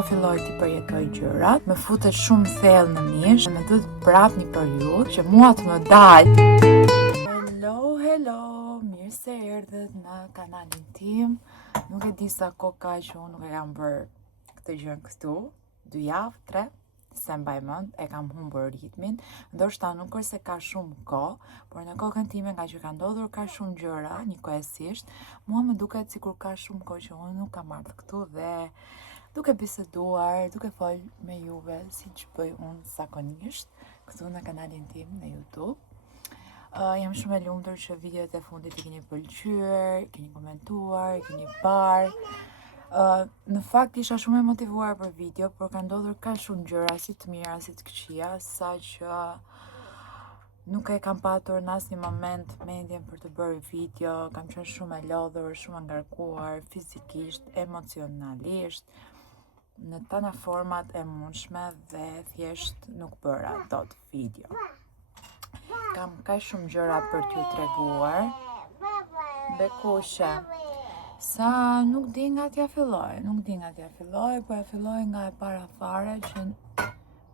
po filloj t'i përjetoj gjërat, më futet shumë thellë në mish, më duhet prap një periudhë që mua të më dalë. Hello, mirë se erdhët në kanalin tim. Nuk e di sa kohë ka që unë nuk e kam bërë këtë gjën këtu, 2 javë, 3, se mbaj mend, e kam humbur ritmin. Ndoshta nuk është se ka shumë kohë, por në kokën time nga që ka ndodhur ka shumë gjëra njëkohësisht, mua më duket sikur ka shumë kohë që unë nuk kam ardhur këtu dhe duke biseduar, duke fol me juve siç bëj unë zakonisht këtu në kanalin tim në YouTube. Jam shumë e lumtur që videot e fundit i keni pëlqyer, keni komentuar, i keni parë. Në fakt isha shumë e motivuar për video, por ka ndodhur ka shumë gjëra, si të mira, si të këqija, sa që nuk e kam patur në asnjë moment mendjen për të bërë video. Kam qenë shumë e lodhur, shumë e ngarkuar, fizikisht, emocionalisht, në tana format e mundshme dhe thjesht nuk bëra dot video. Kam kaq shumë gjëra për t'ju treguar. Bekushe. Sa nuk di nga t'ja filloj, po ja filloj nga e para fare që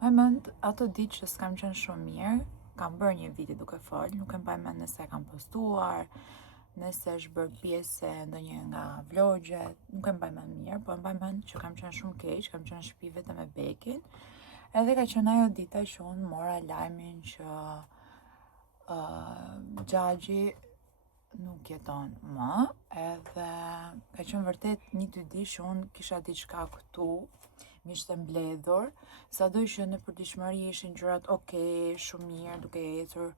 më mend ato ditë që s'kam qenë shumë mirë, kam bërë një video duke fol, nuk e mbaj mend nëse e kam postuar, nëse është bërë pjesë ndonjë nga vlogjet, nuk e mbaj mend mirë, po e mbaj mend që kam qenë shumë keq, kam qenë në shtëpi vetëm me Bekin, edhe ka qenë ajo dita që unë mora lajmin që Xhaxhi nuk jeton më, edhe ka qenë vërtet 1-2 ditë që unë kisha diçka këtu, më ishte mbledhur, sado që në përditshmëri ishin gjërat okay, shumë mirë, duke ecur,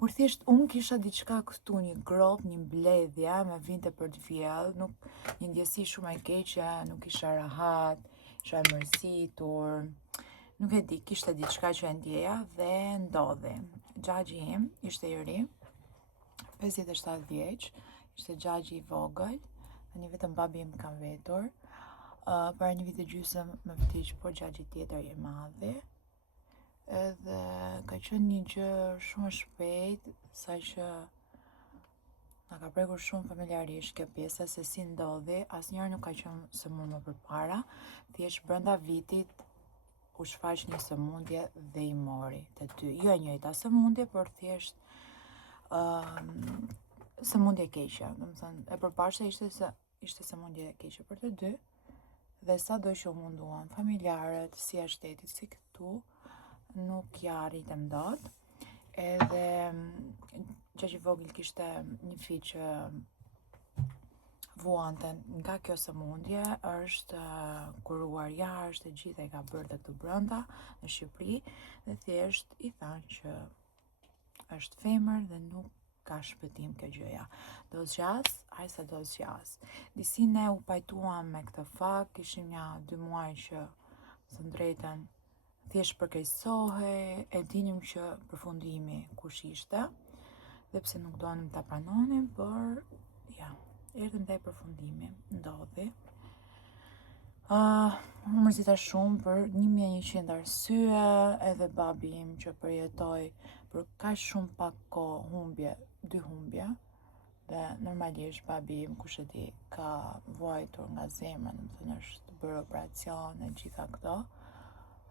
por thjesht unë kisha diçka këtu, një grop, një mbledhje, me vinte për të vjell, një ndjesi shumë e keqe, nuk isha rahat, isha e mërzitur, nuk e di, kishte diçka që e ndjeja dhe ndodhi. Xhaxhi im ishte i ri, 57 vjeç, ishte Xhaxhi i vogël, tani vetëm babi im ka vetur. Para një viti gjysmë më vdiq, por Xhaxhi tjetër i madhi. Edhe ka qenë një gjë shumë e shpejt, saqë na ka prekur shumë familjarisht kjo pjesa se si ndodhi, asnjëherë nuk ka qenë sëmundje më përpara, thjesht brenda vitit u shfaq një sëmundje dhe i mori të dy. Jo e njëjta sëmundje, por thjesht sëmundje keqe, domethënë e përparshme ishte sëmundje keqe për të dy, dhe sado që u munduan familjarët, si e shtetit, si këtu, nuk ja arritëm dot. Edhe Xhaxhi i vogël kishte një fik që vuante nga kjo sëmundje, është kuruar jashtë, e gjitha i ka bërë dhe këtu brenda në Shqipëri, dhe thjesht i thanë që është femër dhe nuk ka shpëtim kjo gjëja. Do zgjas, aq sa do zgjas. Disi ne u pajtuam me këtë fakt, kishim ja 2 muaj që, të drejtën, thjesht përkeqësohej, e dinim që përfundimi kush ishte, dhe pse nuk donim ta pranonim, por ja, erdhëm te përfundimi, ndodhi. Më mërzita shumë për 1100 arsye, edhe babi im që përjetoi për kaq shumë pak kohë 2 humbje, dhe normalisht babi im, kush e di, ka vuajtur nga zemra, domethënë është bërë operacion e gjitha këto,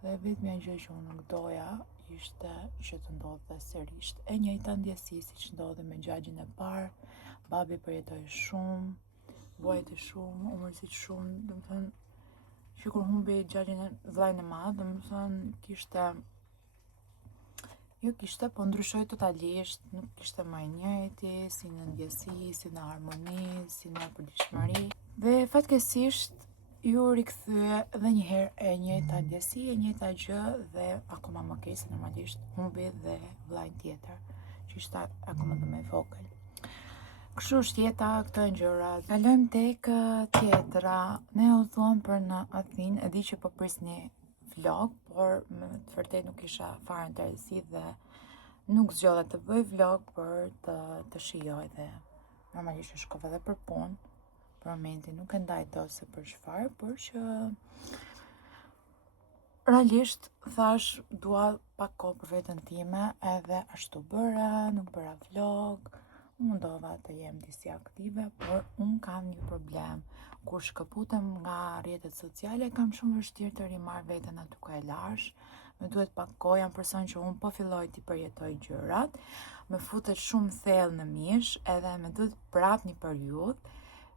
dhe vetmja gjë që unë nuk doja ishte që të ndodhte sërish e njëjta ndjesi siç ndodhi me Xhaxhin e parë. Babi përjetoi shumë, vuajti shumë, u mërzit shumë, domethënë që kur humbi Xhaxhin e vllajën e madh, domethënë po ndryshoi totalisht, nuk kishte më e njëjti, si në ndjesi, si në harmoni, si në përditshmëri. Dhe fatkeqësisht ju rikthye edhe një herë e njëjta ndjesi, e njëjta gjë, dhe akoma më keq se normalisht humbi dhe vllajën tjetër, që ishte akoma dhe më i vogël. Kështu është jeta, këto janë gjërat. Kalojmë tek tjetra. Ne udhëtuam për në Athinë, e di që po prisni vlog, por me të vërtetë nuk isha fare interesi dhe nuk zgjodha të bëj vlog për të shijoj, dhe normalisht shkova edhe për punë. Për momentin nuk e ndaj dot se për çfarë, por që realisht thash dua pak kohë për veten time, edhe ashtu bëra, nuk bëra vlog. Mundova të jem disi aktive, por unë kam një problem. kur shkëputem nga rrjetet sociale, kam shumë vështirë të rimarr veten aty ku e lash. Më duhet pak kohë, jam person që unë po filloj t'i përjetoj gjërat, më futet shumë thellë në mish, edhe më duhet prap një periudhë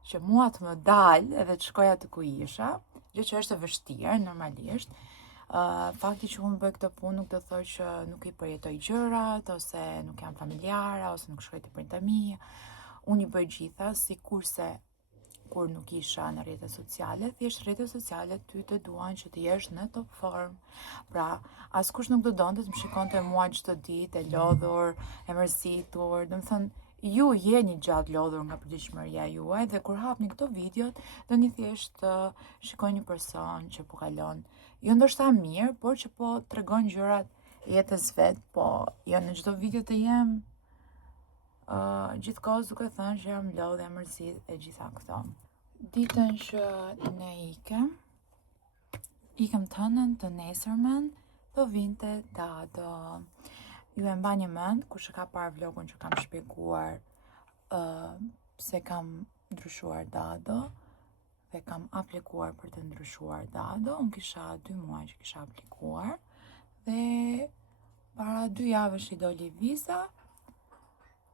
që mua të më dal edhe të shkoj aty ku isha, gjë që është e vështirë normalisht. Fakti që unë bëj këtë punë nuk do thotë që nuk i përjetoj gjërat, ose nuk jam familjare, ose nuk shkoj te prindërit e mi. Unë i bëj gjitha, sikurse kur nuk isha në rrjetet sociale, thjesht rrjetet sociale ty të duan që të jesh në top form. Pra, askush nuk do donte të më shikonte mua çdo ditë e lodhur, e mërzitur. Domethënë, ju jeni gjatë lodhur nga përditshmëria juaj, dhe kur hapni këto videot, doni thjesht të shikoni një person që po kalon, jo ndoshta mirë, por që po tregon gjërat jetës vet, po jo në çdo video të jem gjithkohës duke thënë që jam lodhur, jam mërzit e gjitha këto. Ditën që ne ikëm të hënën të nesërmen, do vinte Dado. Ju e mbani mend, kush e ka parë vlogun që kam shpjeguar se kam ndryshuar Dado dhe kam aplikuar për të ndryshuar Dado. Unë kisha 2 muaj që kisha aplikuar dhe para 2 javësh i doli viza.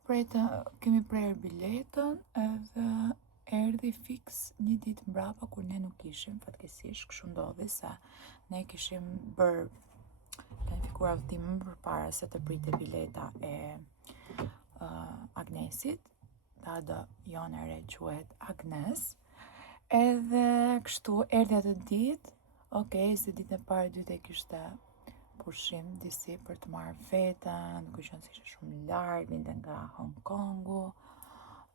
Kemi prerë biletën edhe erdhi fiks një ditë mbrapa kur ne nuk ishim, fatkeqësisht kështu ndodhi se ne kishim bërë planifikuar udhëtimin përpara se të prite bileta e Agnesit. Dado jone re quhet Agnes. Edhe kështu erdhi atë ditë, se ditën e parë dytë e kishte pushim disi për të marrë veten, duke qenë se ishte shumë larg, vinte nga Hong Kongu,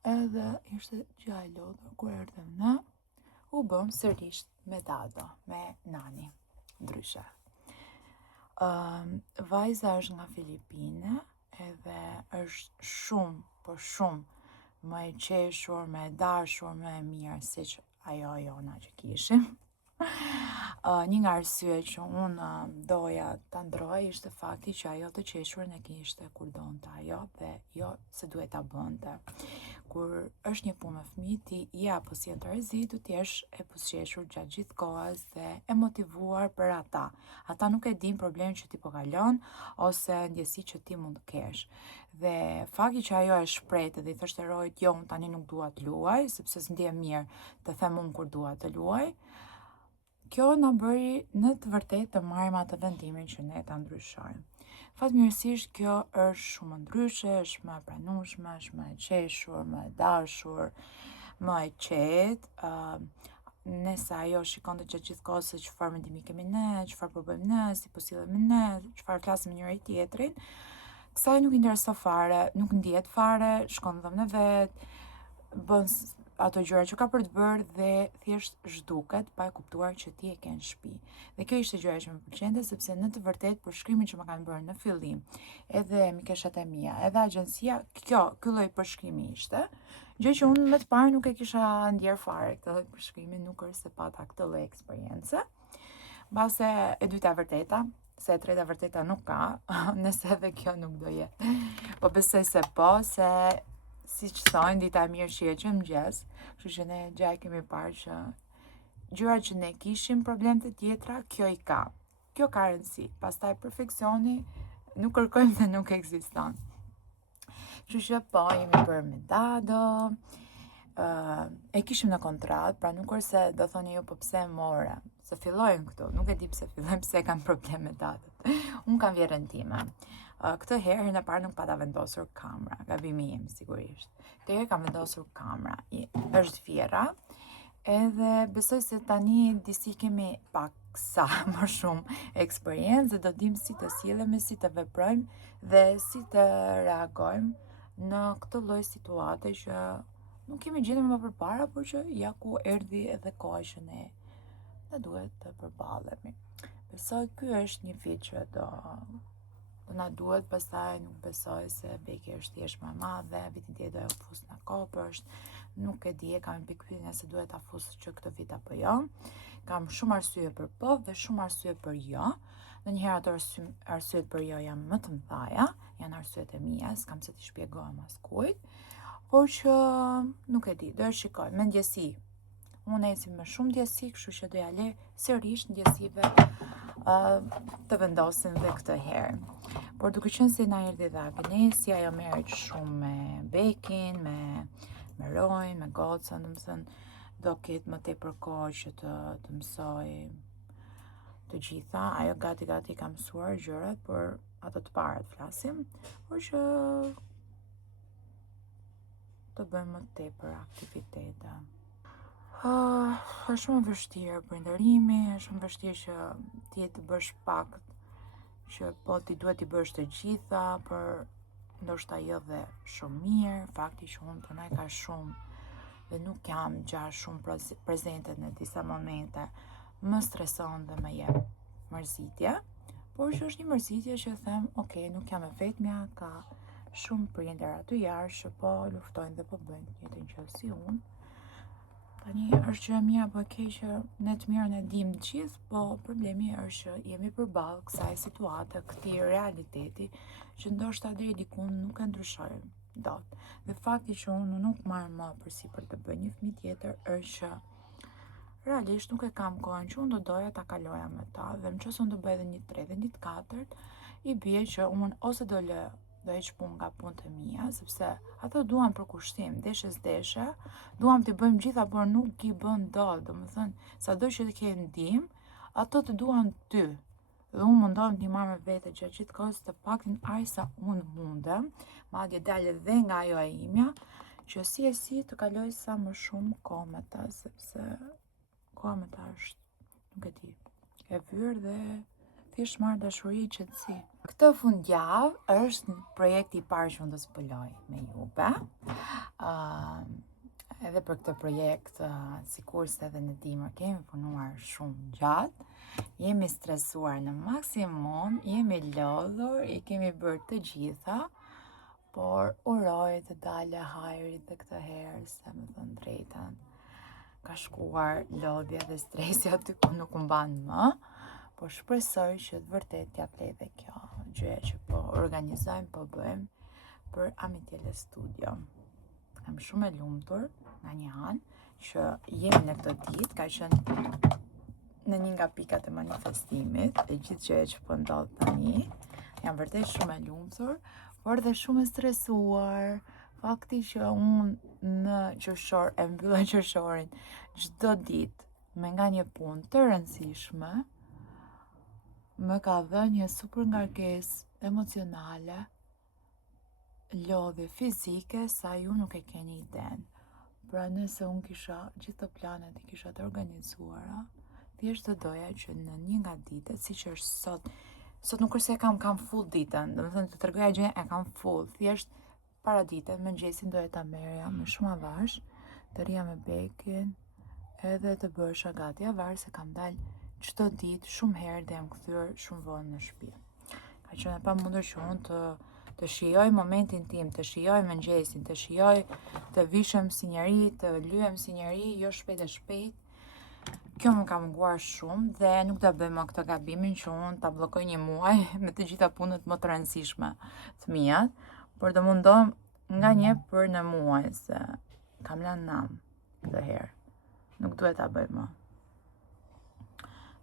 edhe ishte gjë e lodhur. Kur erdhëm ne, u bëm sërish me Dado, me Nani, ndryshe. Vajza është nga Filipine, edhe është shumë, por shumë më e qeshur, më e dashur, më e mirë siç ajo jona që kishim. Një nga arsyet që unë doja ta ndroj ishte fakti që ajo të qeshurën e kishte kur donte ajo, dhe jo se duhet ta bënte. Kur është një punë me fëmijë, ti je apo si të rrezi, du t'jesh e pushteshur gjatë gjithë kohës dhe e motivuar për ata. Ata nuk e din problemin që ti po kalon ose ndjesi që ti mund të kesh. Dhe fakti që ajo e shprehte dhe i thoshte Rojt, jo, unë tani nuk dua të luaj, sepse s'ndiem mirë të them unë kur dua të luaj. Kjo na bëri në të vërtetë të marrim atë vendimin që ne ta ndryshojmë. Fatmirësisht kjo është shumë ndryshe, është më e pranueshme, është më e qeshur, më e dashur, më e qetë. Nëse ajo shikonte gjatë gjithë kohës se çfarë mendimi kemi ne, çfarë po bëjmë ne, si po sillemi ne, çfarë flasim njëri tjetrin, kësaj nuk i intereson fare, nuk ndihet fare, shkon dhomën e vet, bën ato gjëra që ka për të bërë dhe thjesht zhduket pa e kuptuar që ti e ke në shtëpi. Dhe kjo ishte gjëra që më pëlqente, sepse në të vërtetë përshkrimin që më kanë bërë në fillim, edhe mikeshat e mia, edhe agjencia, ky lloj përshkrimi ishte, gjë që unë më të parë nuk e kisha ndjer fare këtë lloj përshkrimi, nuk është se pata këtë lloj eksperiencë. Mbase e dyta vërteta, se e treta vërteta nuk ka, nëse edhe kjo nuk do jetë. Po besoj se po, se si që thojnë, dita e mirë shihet që mëngjes, kështu që ne gjaj kemi parë që gjërat që ne kishim problem të tjetra, kjo i ka. Kjo ka rëndësi. Pastaj perfeksioni nuk kërkojmë dhe nuk ekziston. Kështu që po, jemi bërë me Dado, e kishim në kontratë, pra nuk është se do thoni ju po pse more, se fillojnë këtu, nuk e di pse fillojnë, pse kanë problem me Dadot. Unë kam vjerën time. Këtë herë, herën e parë nuk pata vendosur kamera, gabimi im sigurisht. Këtë herë kam vendosur kamera, është vjera, edhe besoj se tani disi kemi pak sa më shumë eksperiencë dhe do dim si të sillemi, si të veprojmë dhe si të reagojmë në këtë lloj situate që nuk kemi gjetur më përpara, por që ja ku erdhi edhe koha që ne duhet të përballemi. Besoj ky është një vit që do na duhet, pastaj nuk besoj se Beki është thjesht më e madhe, vitin tjetër do e fus në kopësht, nuk e di, kam pikpyetje se duhet ta fus që këtë vit apo jo. Kam shumë arsye për po dhe shumë arsye për jo. Ndonjëherë ato arsyet për jo janë më të mëdha, janë arsyet e mia, s'kam se t'i shpjegohem askujt, por që nuk e di, do e shikoj, me ndjesi. unë eci me shumë ndjesi, kështu që doja le sërish ndjesive të vendosin dhe këtë herë. Por duke qenë se na erdhi dhe agnesja, ajo merret shumë me bekin, me rojnë, me gocën, domethënë do ketë më tepër kohë që të mësoj të gjitha. Ajo gati ka mësuar gjërat, por ato të parat flasim, por që të bëjmë më tepër aktivitete. Është shumë vështirë prindërimi, është shumë vështirë që ti të bësh pak që po ti duhet t'i bësh të gjitha, për ndoshta jo dhe shumë mirë, fakti që unë punoj ka shumë dhe nuk jam gjatë shumë prezente në disa momente, më streson dhe më jep mërzitje, por që është një mërzitje që them, ok, nuk jam e vetmja, ka shumë prindër aty jashtë që po luftojnë dhe po bëjnë të njëjtën gjë si unë. Tani është që e mira po e keqe, ne të mirën e dim të gjithë, po problemi është që jemi përballë kësaj situate, këtij realiteti që ndoshta deri diku nuk e ndryshojmë dot. Dhe fakti që unë nuk marr më përsipër të bëj një fëmijë tjetër është që realisht nuk e kam kohën që unë do doja ta kaloja me ta, dhe nëse unë do bëj edhe një 3 dhe një 4, i bie që unë ose do heq punë nga punët e mia, sepse ato duan për kushtim, deshe, duam t'i bëjmë gjitha, por nuk i bën dot, domethënë, sado që të ke ndihmë, ato të duan ty. Dhe unë mundohem t'i marr me vete gjatë gjithë kohës të paktën aq sa unë mundem, madje dalë dhe nga ajo e imja, që si të kaloj sa më shumë kohë me ta, sepse koha me ta është, nuk e di, e vyrë dhe thjesht marr dashuri i qetësi. Këtë fundjavë është projekti i parë që unë do zbuloj me juve. Edhe për këtë projekt, sikurse edhe në dimër kemi punuar shumë gjatë, jemi stresuar në maksimum, jemi lodhur, i kemi bërë të gjitha, por uroj të dalë hajri dhe këtë herë, se më thënë drejtën, ka shkuar lodhja dhe stresi aty ku nuk mban më, por shpresoj që të vërtet t'ja plej dhe kjo gjë që po organizojmë, po bëjmë për Amitjele Studio. Jam shumë e lumtur nga një anë që jemi në këtë ditë, ka qenë në një nga pikat e manifestimit e gjithë gjëja që po ndodh tani. Jam vërtet shumë e lumtur, por dhe shumë e stresuar. Fakti që unë në qershor e mbylla qershorin çdo ditë me nga një punë të rëndësishme, më ka dhënë një super ngarkesë emocionale, lodhje fizike sa ju nuk e keni iden. Pra nëse unë kisha gjithë të planet i kisha të organizuara, thjesht të doja që në një nga ditët, si që është sot nuk është se kam full ditën, domethënë të tregoja gjë e kam full, thjesht para ditën, mëngjesin doja ta merrja me shumë avash, të rija me bekin, edhe të bësha gati avar se kam dalë çdo ditë shumë herë dhe jam kthyer shumë vonë në shtëpi. Ka qenë e pamundur që unë të shijoj momentin tim, të shijoj mëngjesin, të shijoj të vishem si njeri, të lyhem si njeri, jo shpejt e shpejt. Kjo më ka munguar shumë dhe nuk do bëj më këtë gabimin që unë ta bllokoj një muaj me të gjitha punët më të rëndësishme të mia, por do mundohem nga një për në muaj, se kam lënë nam këtë herë. Nuk duhet ta bëj më.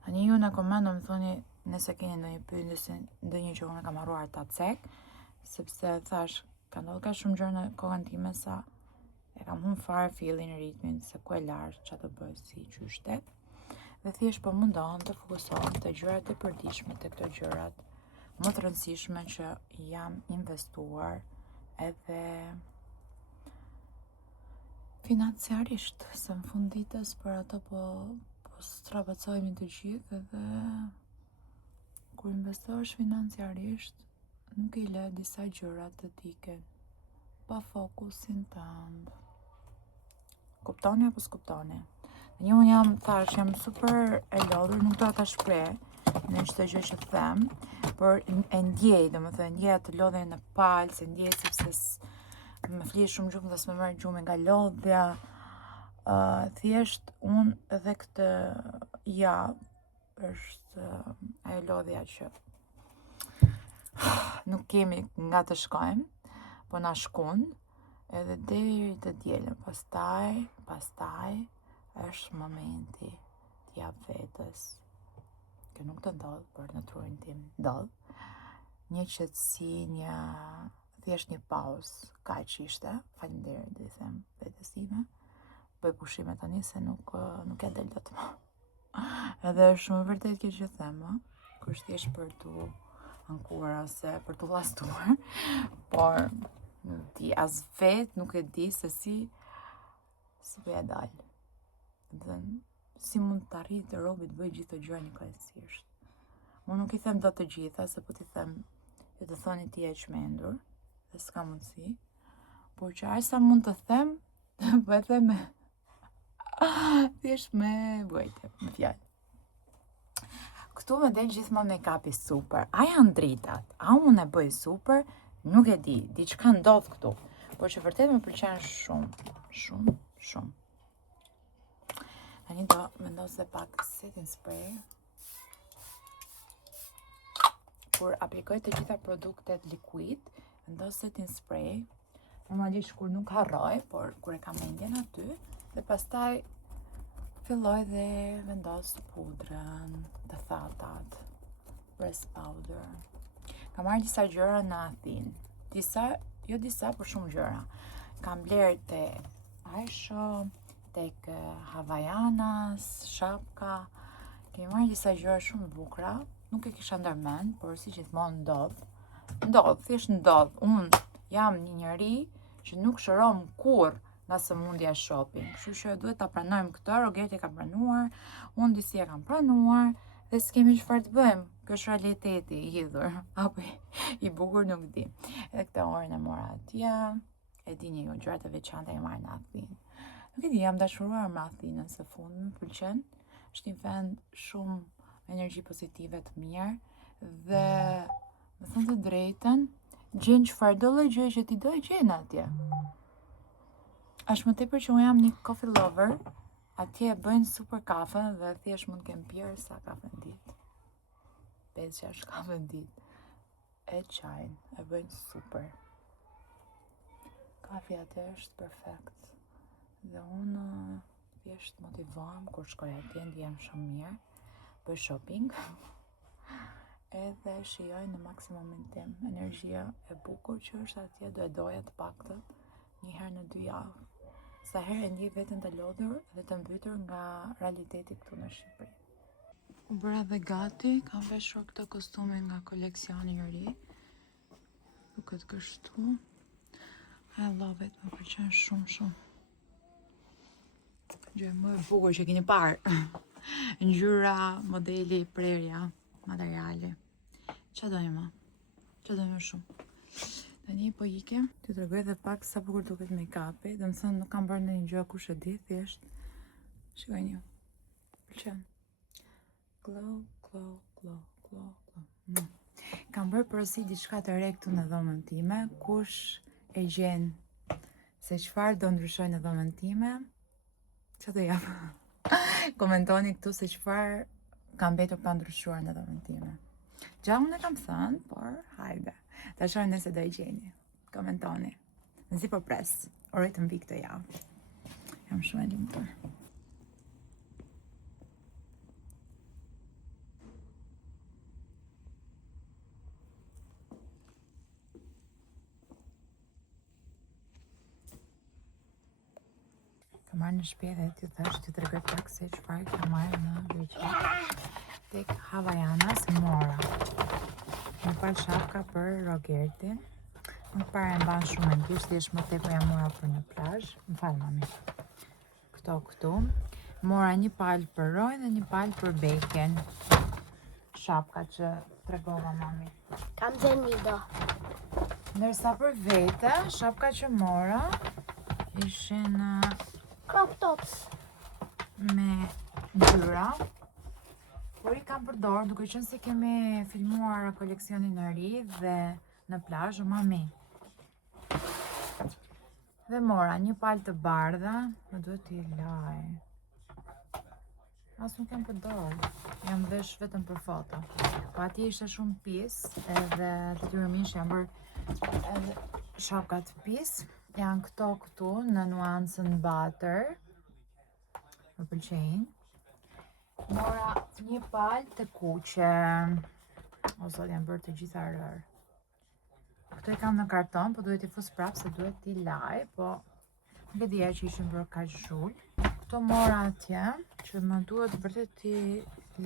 Tani ju në koment do më thoni nëse keni ndonjë pyetje, ndonjë që unë kam harruar ta cek, sepse thash, ka ndodhur ka shumë gjëra në kohën time sa e kam humbur fare fillin, ritmin, se ku e larg, ç'a të bëj, si qyshtet. Dhe thjesht po mundohem të fokusohem te gjërat e përditshme, te këto gjërat më të rëndësishme që jam investuar edhe financiarisht, se në fund ditës për ato po strapacojmë të gjithë, edhe kur investohesh financiarisht nuk i lë disa gjëra të tiken pa fokusin tënd. Kuptoni apo s'kuptoni? Unë jam super e lodhur, nuk do ta shpreh në çdo gjë që them, por e ndjej, domethënë ndjej atë lodhjen në palë, se ndjej sepse më flie shumë gjumë dhe s'më merr gjumi nga lodhja. Thjesht unë edhe këtë javë është ajo lodhja që nuk kemi nga të shkojmë, po na shkon edhe deri të dielën. Pastaj është momenti t'jap vetës, që nuk të ndodhë, për në trurin tim ndodhë, një qetësi, thjesht një pauzë, kaq ishte, faleminderit do i them vetes time, bëj pushime tani se nuk e del dot më. Edhe është shumë vërtet kjo që them, kur është thjesht për t'u ankuar ose për t'u llastuar, por ti as vet nuk e di se si po ja dal. Dhe si mund të arrit të robi të bëj gjithë të gjëra njëkohësisht. Unë nuk i them dot të gjitha, se po t'i them, ju të thoni ti e çmendur, dhe s'ka mundësi, por që aq sa mund të them, po e them thjesht me vojtje, me fjalë. Këtu më del gjithmonë make-upi super. A janë dritat? A unë e bëj super? Nuk e di, diçka ndodh këtu. Por që vërtet më pëlqen shumë. Tani do vendos dhe pak setting spray. Kur aplikoj të gjitha produktet liquid, vendos setting spray. Normalisht kur nuk harroj, por kur e kam mendjen aty, dhe pastaj filloj dhe vendos pudrën, të thatat, press powder. Kam marrë disa gjëra në Athinë. Jo disa, por shumë gjëra. Kam bler te Aisho, tek Havaianas, shapka. Kemi marrë disa gjëra shumë bukura. Nuk e kisha ndërmend, por si gjithmonë ndodh, thjesht ndodh. Unë jam një njeri që nuk shëron kurrë nga sëmundja shopping. Kështu që duhet ta pranojmë këtë, Rogerti ka pranuar, unë disi e kam pranuar, dhe s'kemi çfarë të bëjmë. Kjo është realiteti i hidhur, apo i bukur nuk di. Edhe këtë orën e mora atje, e dini ju, gjërat e veçanta i marrë në Athinë. Nuk e di, jam dashuruar me Athinën së fundmi, më pëlqen. Është një vend shumë energji pozitive të mirë, dhe me thënë të drejtën, gjen çfarë do lloj gjë që ti do e gjen atje. Është më tepër që unë jam një coffee lover, atje bëjnë super kafe dhe thjesht mund kem pirë sa kafe në ditë. 5-6 kafe në ditë. E çajin, e bëjnë super. Kafi atë është perfekt. Dhe unë thjesht motivohem kur shkoj atje, ndihem shumë mirë, bëj shopping, edhe shijoj në maksimumin tim. Energjia e bukur që është atje, do e doja të paktën një herë në 2 javë. Sa herë e ndjej veten të lodhur dhe të mbytur nga realiteti këtu në Shqipëri. U bëra dhe gati, kam veshur këtë kostumin nga koleksioni i ri. Duket kështu. I love it, më pëlqen shumë. Gjë më e bukur që keni parë. Ngjyra, modeli, prerja, materiali. Çfarë dojmë? Çfarë dojmë shumë? Tani po ikem, t'ju tregoj edhe pak sa bukur duket make-upi, dhe më thënë nuk kam bërë ndonjë gjë, kush e di, thjesht. Shikojeni ju. Pëlqen. Glow. Kam bërë përsi diçka të re këtu në dhomën time, kush e gjen se çfarë do ndryshoj në dhomën time, çfarë do jap? Komentoni këtu se çfarë ka mbetur pa ndryshuar në dhomën time. Gja unë e kam thënë, por hajde. Ta shohim nëse do i gjeni. Komentoni. Nëzi po pres. Oroj të mbi këtë javë. Jam shumë e lumtur. Kam marrë në shtëpi dhe t'ju thash t'ju tregoj pak se çfarë kam marrë në Greqi. Tek Havaianas mora një palë shapka për Rogertin. Nuk para e mban shumë e ndrysh, thjesht më tepër jam mora për në plazh. Më fal mami. Këtu. Mora një palë për Roy dhe një palë për Beken. Shapka që tregova mami. Kam zenido. Ndërsa për vete, shapka që mora ishin Crop tops. me ngjyra. Por i kam përdorur duke qenë se kemi filmuar koleksionin e ri dhe në plazh, mami. Dhe mora një palë të bardha, më duhet t'i laj. As nuk jam përdorur, jam vesh vetëm për foto. Po atje ishte shumë pis, edhe detyrimisht jam bërë edhe shapkat pis. Janë këtu në nuancën butter. më pëlqejnë. Mora një palë të kuqe. O zot, janë bërë të gjitha rër. Këto i kam në karton, po duhet i fus prapë se duhet t'i laj, po nuk e dija që ishin bërë kaq zhull. Këto mora atje, që më duhet vërtet t'i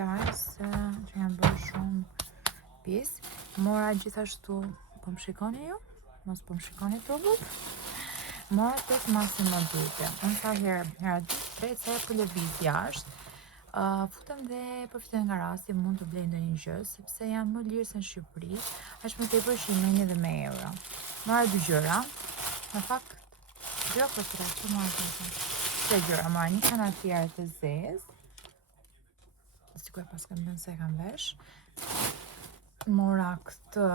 laj se që janë bërë shumë pis. Mora gjithashtu, po më shikoni ju? Mos po më shikoni truput? Mora tek Massimo Dutti. Unë sa hera 2-3 se për lëviz jashtë. Futem dhe përfitoj nga rasti, mund të blej ndonjë gjë, sepse janë më lirë se në Shqipëri, është më tepër që i merrni dhe me euro. Mora 2 gjëra, në fakt, gjëra për të që mora të gjëra, mora një kanatier të zezë, sikur pas kam bën se kam vesh. Mora këtë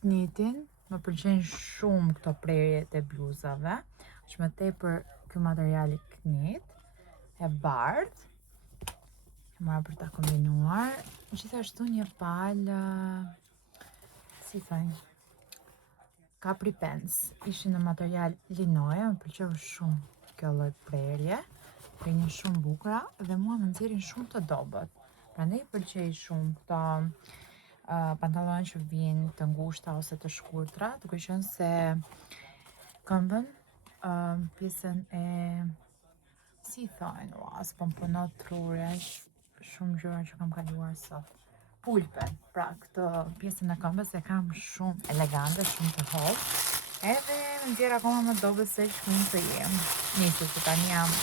knitin, më pëlqejnë shumë këto prerjet e bluzave, është më tepër ky materiali knit, e bardhë. Mora për ta kombinuar. Gjithashtu një palë, si thënë, Capri Pants. Ishin në material linoje, më pëlqeu shumë kjo lloj prerje. Prerje shumë bukura dhe mua më nxjerrin shumë të dobët. Prandaj pëlqej shumë këto pantallona që vijnë të ngushta ose të shkurtra, duke qenë se këmbën pjesën e si thojnë, s'po më punon truri, shumë gjëra që kam kaluar sot. Pulpen, pra këtë pjesën e këmbës e kam shumë elegante, shumë të hollë, edhe më nxjerr akoma më dobët se ç'mund të jem. Nisë se tani jam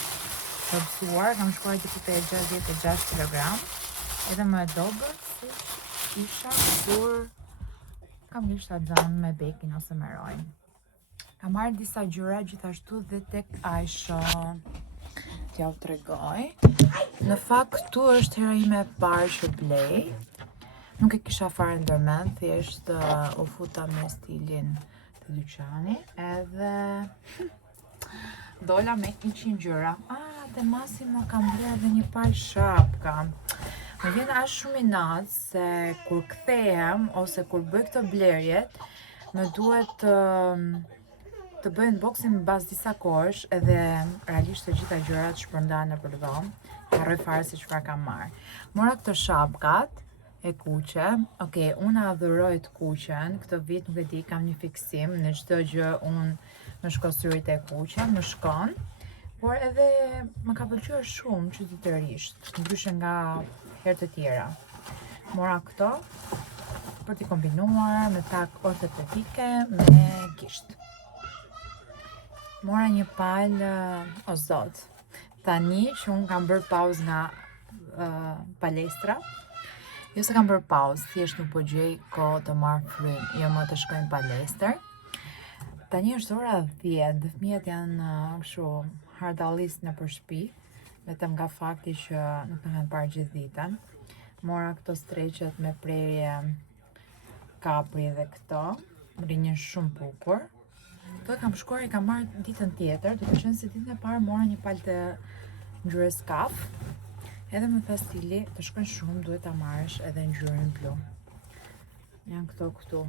dobësuar, kam shkuar diku te 66 kg, edhe më e dobët se isha kur kam lishta dhënë me bekin ose me rojnë. Kam marrë disa gjëra gjithashtu dhe tek Aisha. T'ja u tregoj. Në fakt këtu është hera ime e parë që blej. Nuk e kisha fare ndërmend, thjesht u futa me stilin të dyqani, edhe dola me 100 gjëra. Te Massimo kam bler edhe një palë shapka. Më vjen aq shumë inat se kur kthehem ose kur bëj këto blerjet, më duhet të bëj unboxing mbas disa kohësh, edhe realisht të gjitha gjërat shpërndahen nëpër dhomë. Harroj fare se çfarë kam marrë. Mora këto shapkat e kuqe. Okej, unë adhuroj të kuqen. Këtë vit nuk e di, kam një fiksim në çdo gjë unë më shko syrit e kuqe, më shkon. Por edhe më ka pëlqyer shumë çuditërisht, ndryshe nga herët e tjera. Mora këto për t'i kombinuar me tak ortopedike me gisht. Mora një palë, o zot, tani që unë kam bërë pauzë nga palestra, jo se kam bërë pauzë, thjesht nuk po gjej kohë të marr frym, jo më të shkoj në palestër. Tani është ora 10, fëmijët janë kështu hardallis nëpër shtëpi, vetëm nga fakti që nuk më kanë parë gjithë ditën. Mora këto streqet me prerje kapri dhe këto, më rinjën shumë bukur. Këto kam shkuar, i kam marrë ditën tjetër, duke qenë se ditën e parë mora një palë të ngjyrës kaf, edhe më tha stili, të shkojnë shumë, duhet ta marrësh edhe ngjyrën blu. Janë këto këtu.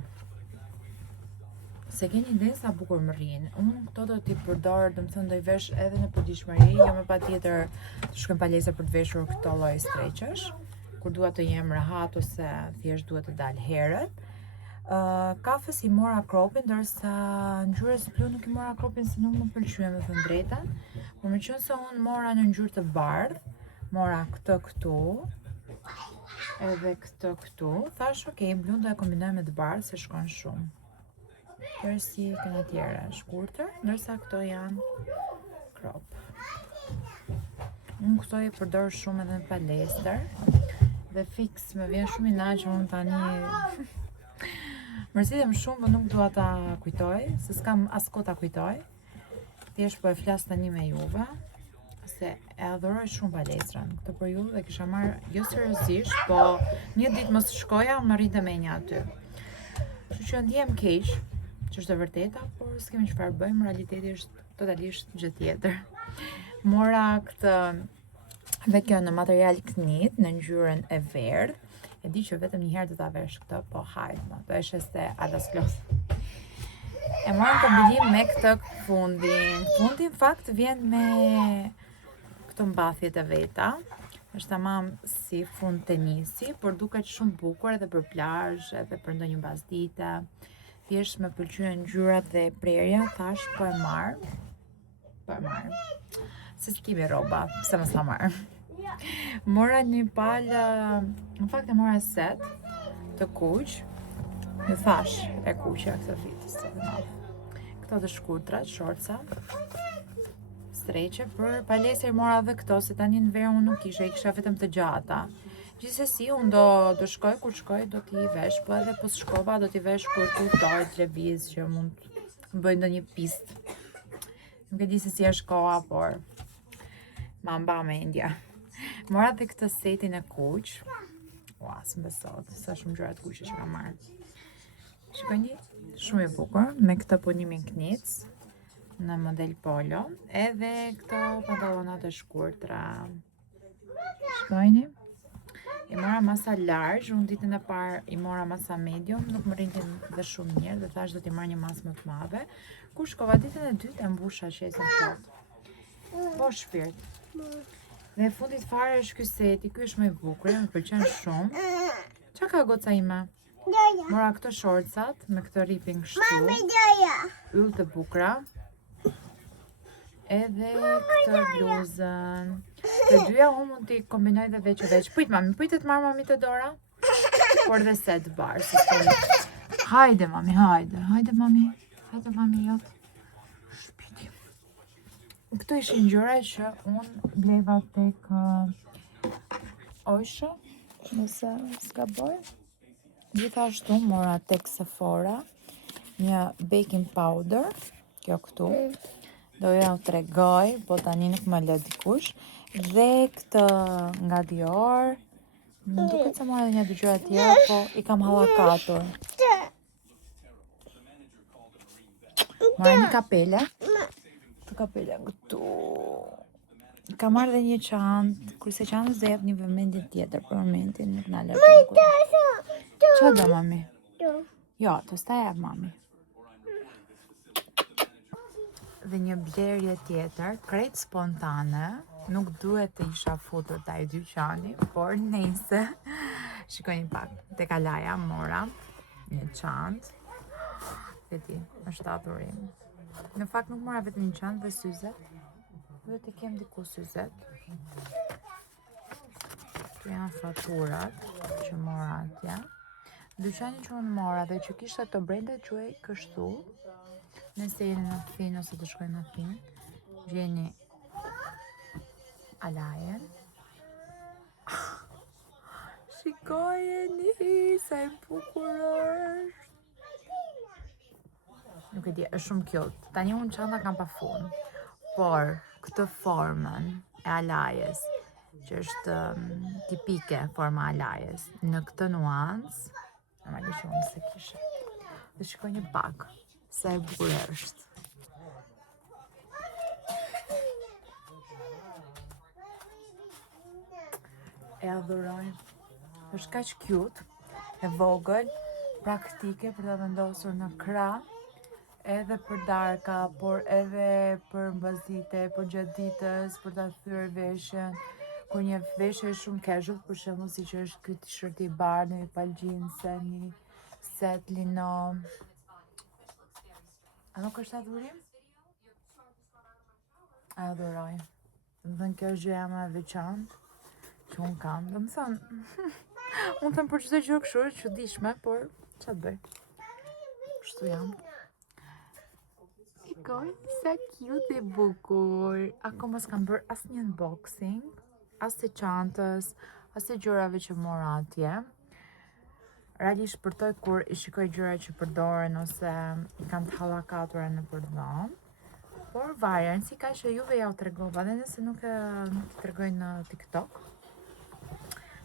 Se keni ide sa bukur më rrinë. Unë këto do t'i përdor, domethënë do i vesh edhe në përditshmëri, jo më patjetër të shkoj në palestër për të veshur këto lloj streqesh, kur dua të jem rehat ose thjesht duhet të dal herët. Kafës i mora kropin, ndërsa ngjyrës blu nuk i mora kropin se nuk më pëlqyen, me thënë drejtën. Por më qenë se unë mora në ngjyrë të bardhë, mora këtë këtu, edhe këtë këtu, thash ok, blu do e kombinoj me të bardhë se shkon shumë. Kjo është si kanatiera shkurtër, ndërsa këto janë crop. Unë këto i përdor shumë edhe në palestër, dhe fix më vjen shumë inat që unë tani mërzitem shumë, po nuk dua ta kujtoj, se s'kam as kohë ta kujtoj. Thjesht po e flas tani me juve, se e adhuroj shumë palestrën. Këtë për ju dhe kisha marrë jo seriozisht, po një ditë mos shkoja, më rrinte me një aty. Kështu që ndihem keq, që është e vërteta, por s'kemi çfarë bëjmë, realiteti është totalisht gjë tjetër. Mora këtë dhe kjo në material knit, në ngjyrën e verdhë. E di që vetëm një herë do ta vesh këtë, po hajde, do e shes te Adas Klos. E marrë në kombinim me këtë fundin. Fundi në fakt vjen me këto mbathjet e veta. Është tamam si fund tenisi, por duket shumë bukur edhe për plazh, edhe për ndonjë mbasdite. Thjesht më pëlqyen ngjyrat dhe prerja, thash po e marr. Po e marr. Se s'kemi rroba, pse mos ta marr. Mora një palë, në fakt e mora set të kuq. Ju thash e kuqja këtë vit. Këto të shkurtra, shorca. Streqe për palesër mora dhe këto, se tani në verë unë nuk isha, i kisha vetëm të gjata. Gjithsesi, unë do shkoj, kur shkoj do t'i vesh, po edhe po s'shkova do t'i vesh kur kultoj të lëviz që mund të bëjnë ndonjë pistë. Nuk e di se si është koha, por ma mba mendja. Mora dhe këtë setin e kuq. Ua, s'mbesot, sa shumë gjëra të kuqe që ka marrë. Shikoni, shumë e bukur, me këtë punimin knic në model polo, edhe këto pantallonat e shkurtra. Shikojni, i mora masa large, unë ditën e parë i mora masa medium, nuk më rrintin dhe shumë mirë, dhe thash do t'i marrë një masë më të madhe. Kur shkova ditën e dytë e mbusha qesën plot. Po shpirt. Dhe fundit fare është ky seti, ky është më i bukur, më pëlqen shumë. Çka ka goca ime? Mora këto shorcat me këtë riping kështu. Yll të bukura. Edhe këtë bluzën. Të dyja unë mund t'i kombinoj dhe veç. Prit mami, pritet marrë mami të dora? Por dhe set barë. Hajde mami, hajde mami. Hajde mami jotë. Shpiti. Këto ishin gjëra që unë bleva tek Ojshë, nëse s'ka boj. Gjithashtu mora tek Sephora një baking powder, kjo këtu. Do ja u tregoj, po tani nuk më lë dikush. Dhe këtë nga Dior, më duket se mora edhe një dy gjëra tjera, po i kam hallakatur. Mora një kapele. Këtë kapele këtu. Ka marrë dhe një çantë, kurse çantës do jap një vëmendje tjetër për momentin, nuk na lë. Çfarë do mami? Jo, të sta jap mami. Dhe një blerje tjetër, krejt spontane, nuk duhet të isha futur taj dyqani, por nejse, shikojnë pak, te Kalaja mora një çantë, veti, është adhurim. Në fakt nuk mora vetëm një çantë dhe syzet, duhet të kem diku syzet. Këtu janë faturat që mora atje. Dyqani që unë mora dhe që kishte të brende quaj kështu. Nëse jeni në Finë ose të shkojnë në Finë, gjeni Alajen. Shikojeni, sa e bukur është. Nuk e di, është shumë cute. Tani unë çanta kam pa fund, por këtë formën e Alajes, që është tipike forma Alajes, në këtë nuancë, normalisht që unë se kishe. Dhe shikojni pak. Sa e bukur është. E adhuroj. Është kaq cute, e vogël, praktike për ta vendosur në krah, edhe për darka, por edhe për mbasdite, për gjatë ditës, për ta thyer veshjen. Kur një veshje është shumë casual, për shembull siç është ky t-shirt i bardhë, një palë jeanse, një set lino. A nuk është adhurim? Adhuroj. Më thënë kjo është gjëja më e veçantë që unë kam. Do më thënë, unë thënë për çdo gjë kështu është çuditshme, por ç'a bëj? Kështu jam. Shikoj, sa cute e bukur. Akoma s'kam bërë asnjë unboxing, as të çantës, as të gjërave që mora atje. Realisht përtoj kur i shikoj gjëra që përdoren ose i kam të hallakatura në përdhom. Por varen, si ka që juve ja u tregova, dhe nëse nuk i tregoj në TikTok,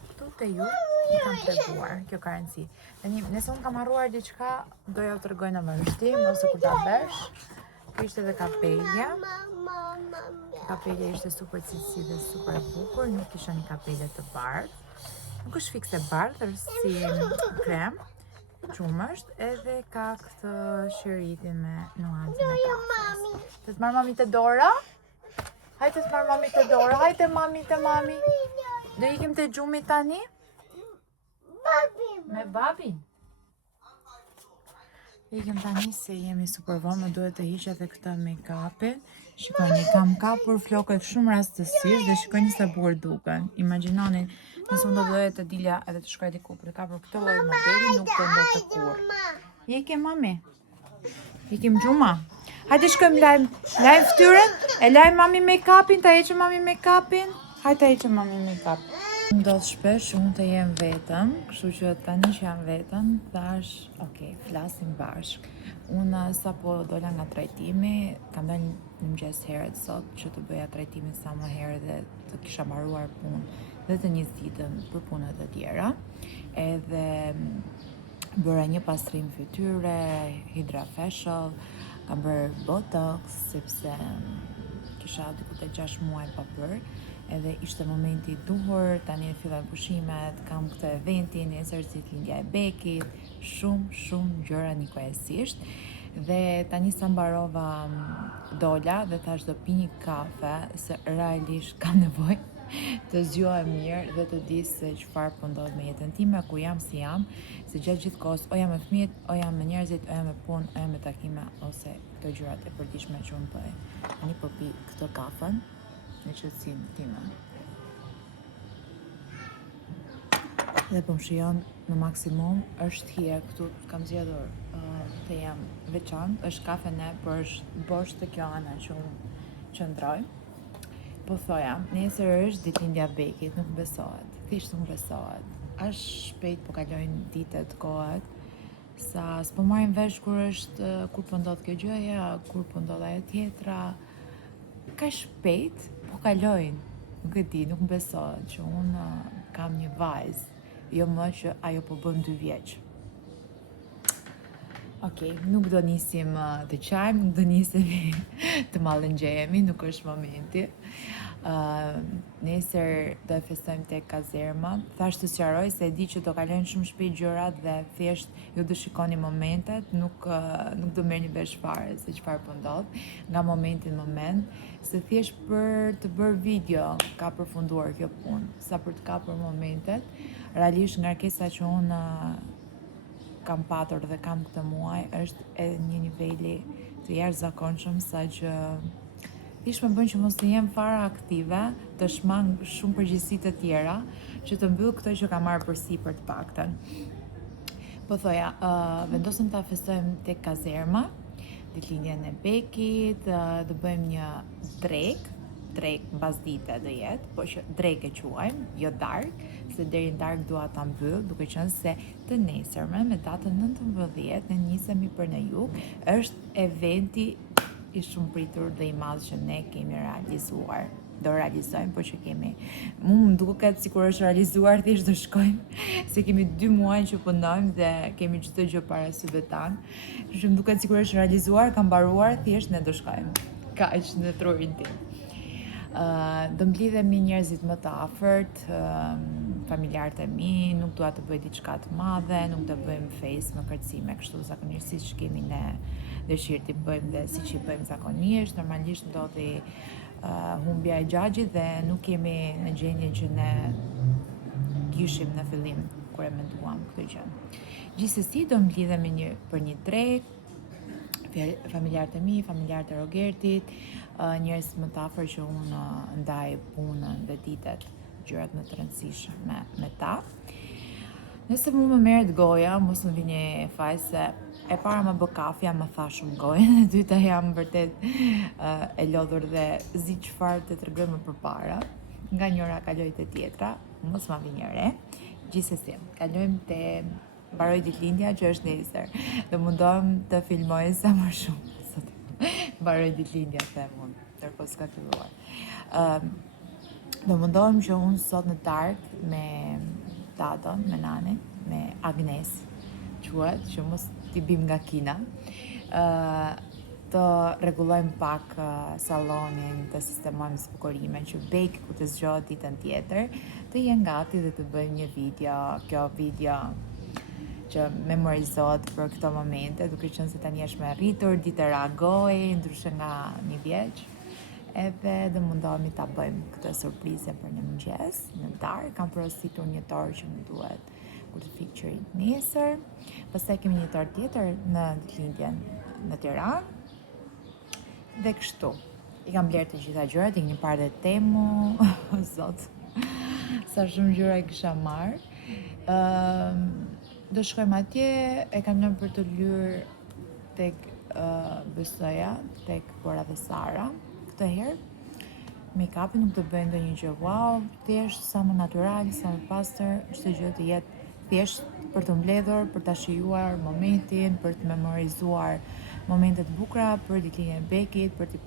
këtu te ju i kam treguar, kjo ka rëndësi. Nëse unë kam harruar diçka, do ja u tregoj në vazhdim, ose kur ta vesh. Kjo ishte edhe kapelja. Kapelja ishte super cilësi dhe super bukur, nuk isha një kapelje të bardhë. Nuk është fikse bardhë, është si krem, qumësht, edhe ka këtë shiritin me nuancën e kafes. Të të marrë mami të dora? Hajde të marr mami të dorë. Hajde mami të mami. Do ikim te Xhumi tani? Me babin. Ikim tani se jemi super vonë, më duhet të hiq edhe këtë make-upin. Shikoni, kam kapur flokët shumë rastësisht dhe shikoni sa bukur duken. Imagjinoni, nëse unë do doja të dilja edhe të shkoj diku për të kapur këtë lloj modeli, nuk do ndodhte kurrë. Ikim mami. Ikim Xhuma. Hajde shkojmë lajm fytyrën. E lajm mami make-upin, ta heqim mami make-upin. Hajde ta heqim mami make-up. Ndodh shpesh unë të jem vetëm, kështu që tani që jam vetëm, thash, okay, flasim bashk. Unë sapo dola nga trajtimi, kam dalë në mëngjes herët sot që të bëja trajtimin sa më herë dhe të kisha mbaruar punë dhe të njësitën për punët e tjera. Edhe bëra një pastrim fytyre, Hydra Facial, kam bërë Botox sepse kisha diku te 6 muaj pa bërë. Edhe ishte momenti i duhur, tani fillen pushimet, kam këtë eventin, nesër ditëlindja e Bekit, shumë gjëra njëkohësisht. Dhe tani sa mbarova dola dhe thash do pi një kafe, se realisht kam nevojë të zgjohem mirë dhe të di se çfarë po ndodh me jetën time, ku jam si jam, se gjatë gjithë kohës o jam me fëmijët, o jam me njerëzit, o jam me punë, o jam me takime, ose këto gjërat e përditshme që unë bëj. Tani po pi këtë kafen në qetësinë time. Dhe po më shijon në maksimum, është hije këtu, kam zgjedhur të jam veçantë, është kafene, por është bosh të kjo ana që unë qëndroj. Po thoja, nesër është ditëlindja e Bekit, nuk besohet, thjesht nuk besohet. Aq shpejt po kalojnë ditët, kohët, sa s'po marrim vesh kur po ndodh kjo gjëja, kur po ndodh ajo tjetra. Ka shpejt po kalojnë, nuk e di, nuk besohet që unë kam një vajzë, jo më që ajo po bën 2 vjeç. Okej, nuk do nisim të qajmë, nuk do nisemi të mallëngjehemi, nuk është momenti. Nesër do e festojmë tek kazerma. Thash të sqaroj se e di që do kalojnë shumë shpejt gjërat dhe thjesht ju do shikoni momentet, nuk do merrni vesh fare se çfarë po ndodh nga momenti në moment, se thjesht për të bërë video ka përfunduar kjo punë, sa për të kapur momentet. Realisht ngarkesa që unë kam patur dhe kam këtë muaj është edhe një niveli të jashtëzakonshëm, sa që thjesht më bën që mos të jem fare aktive, të shmang shumë përgjegjësi të tjera, që të mbyll këto që kam marrë përsipër të paktën. Po thoja, vendosëm ta festojmë tek kazerma, ditëlindjen e Bekit, do bëjmë një drek mbasdite do jetë, po që drek e quajmë, jo dark, se deri në dark dua ta mbyll, duke qenë se të nesërme me datën 19 ne nisemi për në jug, është eventi i shumë pritur dhe i madh që ne kemi realizuar. Do realizojmë, po që kemi. Më duket sikur është realizuar, thjesht do shkojmë, se kemi 2 muaj që punojmë dhe kemi çdo gjë para syve tanë. Që më duket sikur është realizuar, ka mbaruar, thjesht ne do shkojmë. Kaq në trurin tim. Do mblidhemi njerëzit më të afërt, familjarët e mi, nuk dua të bëj diçka të madhe, nuk do bëjmë face me kërcime, kështu zakonisht siç kemi ne dëshirë të bëjmë dhe siç i bëjmë zakonisht. Normalisht ndodhi humbja e xhaxhit dhe nuk jemi në gjendje që ne kishim në fillim kur e menduam këtë gjë. Gjithsesi do mblidhemi për një drek, familjarët e mi, familjarët e Rogertit, njerëz më të afër që unë ndaj punën dhe ditët, gjërat më të rëndësishme me ta. Nëse mu më merret goja, mos më vini faj se e para më bë kafja, më tha shumë gojën, e dyta jam vërtet e lodhur dhe zi çfarë të tregoj më përpara. Nga njëra kaloj te tjetra, mos ma vini re. Gjithsesi, kalojmë te mbaroj ditëlindja që është nesër. Do mundohem të filmoj sa më shumë. Mbaroj ditëlindja, them unë, ndërkohë s'ka filluar. Do mundohem që unë sot në darkë me Dadon, me nanin, me Agnes, quhet, që mos t'i bim nga kina, të rregullojmë pak sallonin, të sistemojmë spukurimin, që Bek ku të zgjohet ditën tjetër, të jenë gati dhe të bëjmë një video, kjo video që memorizohet për këto momente, duke qenë se tani është më rritur, ditë reagoj, ndryshe nga 1 vjeç. edhe do mundohemi ta bëjmë këtë surprizë për në mëngjes, në darkë. Kam porositur një torë që më duhet kur të fik qërit nesër. Pastaj kemi një torë tjetër në ditëlindjen në Tiranë. Dhe kështu. I kam bler të gjitha gjërat, i keni parë dhe Temu, zot. Sa shumë gjëra i kisha marrë. Do shkojmë atje, e kam lënë për të lyer tek Besoja, tek Bora dhe Sara. Këtë herë make-upin nuk të bëjnë ndonjë gjë wow, thjesht sa më natyral, sa më pastër, çdo gjë të jetë thjesht për të mbledhur, për ta shijuar momentin, për të memorizuar momentet bukura për ditëlindjen e Bekit, për të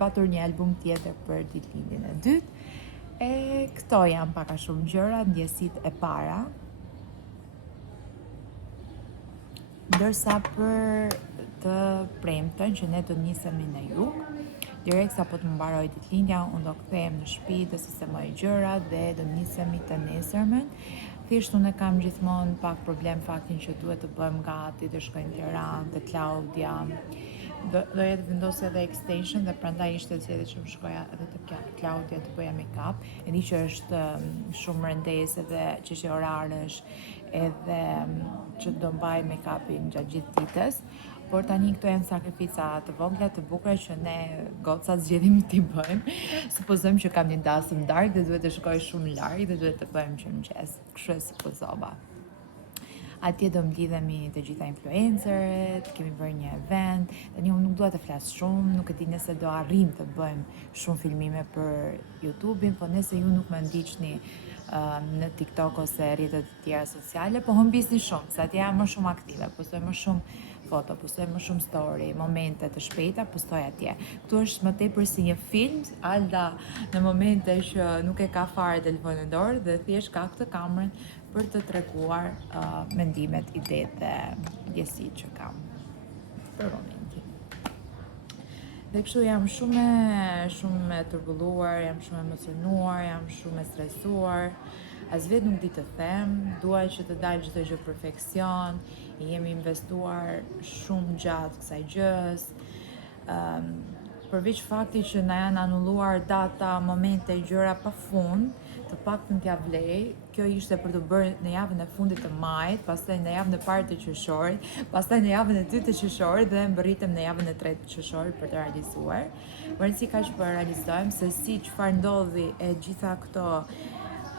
patur një album tjetër për ditëlindjen e dytë. E këto janë pak a shumë gjëra, ndjesitë e para. Ndërsa për të premten që ne do nisemi në jug, direkt sa po të mbaroj ditëlindja, unë do kthehem në shtëpi, do sistemoj gjërat dhe do nisemi të nesërmen. Thjesht unë kam gjithmonë pak problem faktin që duhet të bëjmë gati, të shkoj në Tiranë, te Claudia. Do jetë vendosja edhe extension dhe prandaj ishte zgjedhje që më shkoja edhe te Claudia të bëja make-up. E di që është shumë rëndesë dhe çështje orarësh, edhe që do mbaj make-upin gjatë gjithë ditës. Por tani këto janë sakrifica të vogla, të bukura që ne gocat zgjedhim t'i bëjmë. Supozojmë që kam një dasëm darkë dhe duhet të shkoj shumë larg dhe duhet të bëjmë që mëngjes. Kështu e supozova. Atje do mblidhemi të gjitha influencerët, kemi bërë një event. Tani unë nuk dua të flas shumë, nuk e di nëse do arrim të bëjmë shumë filmime për YouTube-in, po nëse ju nuk më ndiqni në TikTok ose rrjetet e tjera sociale, po humbisni shumë, se atje jam më shumë aktive, postoj më shumë foto, postoj më shumë story, momente të shpejta, postoj atje. Këtu është më tepër si një film, Alda në momente që nuk e ka fare telefonin dorë dhe thjesht ka këtë kamerën për të treguar mendimet, idetë dhe ndjesitë që kam për momentin. Dhe kështu jam shumë e turbulluar, jam shumë emocionuar, jam shumë e stresuar. As vetë nuk di të them, dua që të dalë çdo gjë perfeksion, jemi investuar shumë gjatë kësaj gjës. Përveç faktit që na janë anulluar data, momente, gjëra pafund, të paktën t'ja vlej. Kjo ishte për të bërë në javën e fundit të majit, pastaj në javën e parë të qershorit, pastaj në javën e dytë të qershorit dhe mbërritëm në javën e tretë të qershorit për të realizuar. Rëndësi ka që për realizojmë se si çfarë ndodhi e gjitha këto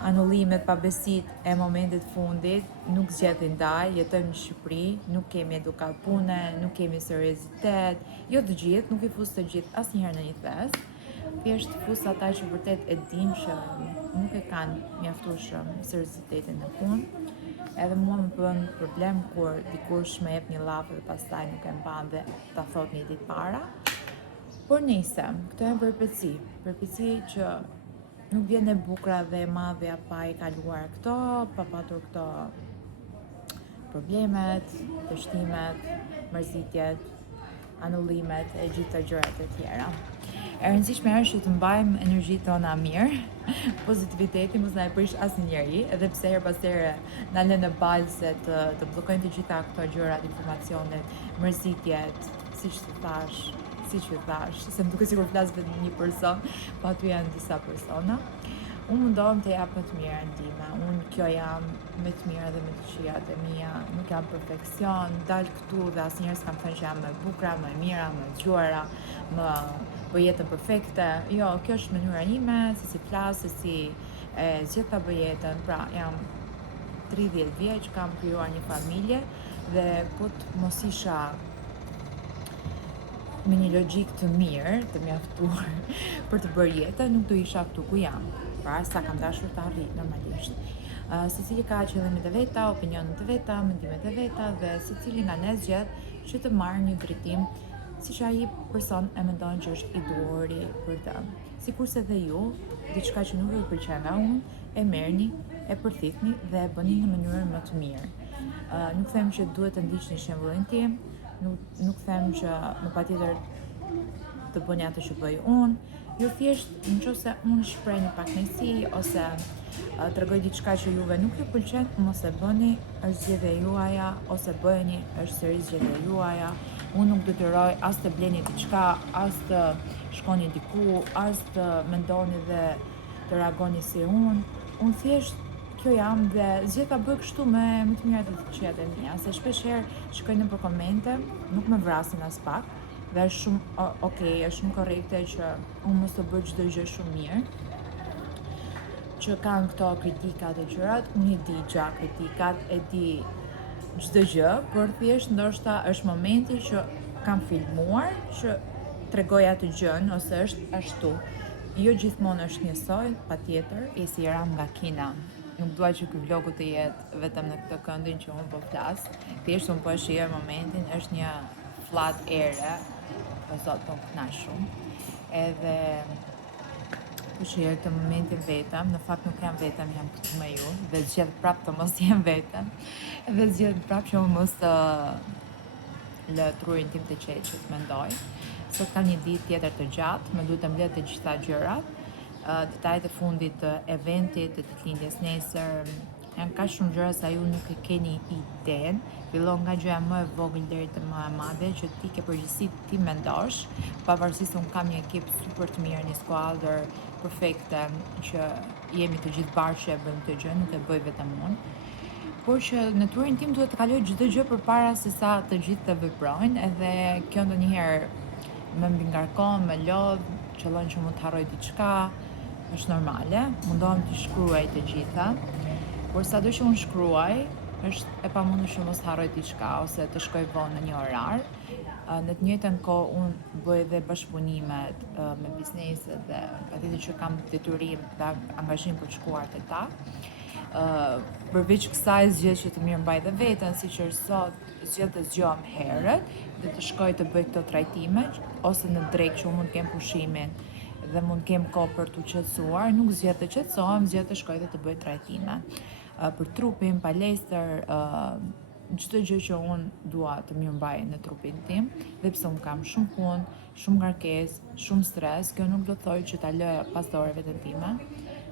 anullimet, pabesit e momentit fundit, nuk zgjedhin dalë, jetojmë në Shqipëri, nuk kemi edukat pune, nuk kemi seriozitet, jo të gjithë, nuk i fus të gjithë asnjëherë në një test, thjesht fus ata që vërtet e dinë që nuk e kanë mjaftueshëm seriozitetin në punë. Edhe mua më bën problem kur dikush më jep një llafë dhe pastaj nuk e mban dhe ta thot një ditë para. Por nice, këto janë përpeci që nuk vjen e bukura dhe e madhja pa i kaluar këto, pa patur këto problemet, dështimet, mërzitjet, anullimet e gjitha gjërat e tjera. E rëndësishme është që të mbajmë energjitë tona mirë, pozitiviteti mos na e prish asnjëri, edhe pse her pas here na lënë në balë se të bllokojnë të gjitha këto gjërat, informacionet, mërzitjet, siç ju thash, se më duket sikur flas vetëm një person, po aty janë disa persona. Unë mundohem të jap më të mirë ndihmë. Unë kjo jam me të mira dhe me të këqijat e mia, nuk jam perfeksion, dal këtu dhe asnjëherë s'kam thënë që jam më e bukura, më e mira, më e zgjuara, më bëj jetën perfekte. Jo, kjo është mënyra ime, se si flas, se si e zgjedh ta bëj jetën. Pra, jam 30 vjeç, kam krijuar një familje dhe po të mos isha me një logjik të mirë, të mjaftuar për të bërë jetën, nuk do isha këtu ku jam. Pra, sa kam dashur të arrit normalisht. Secili ka qëllimet e veta, opinionet e veta, mendimet e veta dhe secili nga ne zgjedh që të marrë një drejtim siç ai person e mendon që është i duhuri për të. Sikurse dhe ju, diçka që nuk ju pëlqen nga unë, e merrni, e përthithni dhe e bëni në mënyrën më të mirë. Nuk them që duhet të ndiqni shembullin tim, nuk them që më patjetër të bëni atë që bëj unë, jo thjesht nëse unë shpreh një pakënaqësi ose tregoj diçka që juve nuk ju pëlqen, mos e bëni, është zgjedhja juaja, ose bëheni, është sërish zgjedhja juaja. Unë nuk detyroj as të bleni diçka, as të shkoni diku, as të mendoni dhe të reagoni si unë. Unë thjesht kjo jam dhe zgjeta bëj kështu me të mirat e të këqijat e mia, se shpesh herë shkoj nëpër komente, nuk më vrasin as pak, dhe është shumë okay, është shumë korrekte që unë mos të bëj çdo gjë shumë mirë. Që kanë këto kritikat e gjërat, unë i di gjatë kritikat, e di çdo gjë, por thjesht ndoshta është momenti që kam filmuar që tregoj atë gjën ose është ashtu. Jo gjithmonë është njësoj, patjetër, e si Ram nga Kina. Nuk dua që ky vlogu të jetë vetëm në këtë këndin që unë po flas. Thjesht unë po shijoj momentin, është një flat ere, po zot po kënaq shumë. Edhe po shijoj këtë momentin vetëm, në fakt nuk jam vetëm, jam këtu me ju, dhe zgjedh prapë të mos jem vetëm. Dhe zgjedh prapë që unë mos të lë trurin tim të qetë që të mendoj. Sot ka një ditë tjetër të gjatë, më duhet të mbledh të gjitha gjërat. Detajet e fundit të eventit, të ditëlindjes nesër, janë kaq shumë gjëra sa ju nuk e keni iden. Fillon nga gjëja më e vogël deri te më e madhe që ti ke përgjegjësi ti mendosh, pavarësisht se unë kam një ekip super të mirë, një skuadër perfekte që jemi të gjithë bashkë e bëjmë këtë gjë, nuk e bëj vetëm unë. Por që në turin tim duhet të kaloj çdo gjë përpara se sa të gjithë të veprojnë, edhe kjo ndonjëherë më mbingarkon, më lodh, qëllon që mund të harroj diçka, është normale, mundohem të shkruaj të gjitha, por sado që unë shkruaj, është e pamundur që mos të harroj diçka ose të shkoj vonë në një orar. Në të njëjtën kohë unë bëj edhe bashkëpunimet me bizneset dhe patjetër që kam detyrim dhe angazhim për të shkuar te ta. Përveç kësaj zgjedh që të mirë mbaj dhe veten, siç është sot, zgjedh të zgjohem herët dhe të shkoj të bëj këto trajtime ose në drekë që unë mund të kem pushimin dhe mund të kem kohë për t'u qetësuar, nuk zgjedh të qetësohem, zgjedh të shkoj dhe të bëj trajtime për trupin, palestër, çdo gjë që unë dua të mirë mbaj në trupin tim, dhe pse unë kam shumë punë, shumë ngarkesë, shumë stres, kjo nuk do të thojë që ta lë pas orëve të time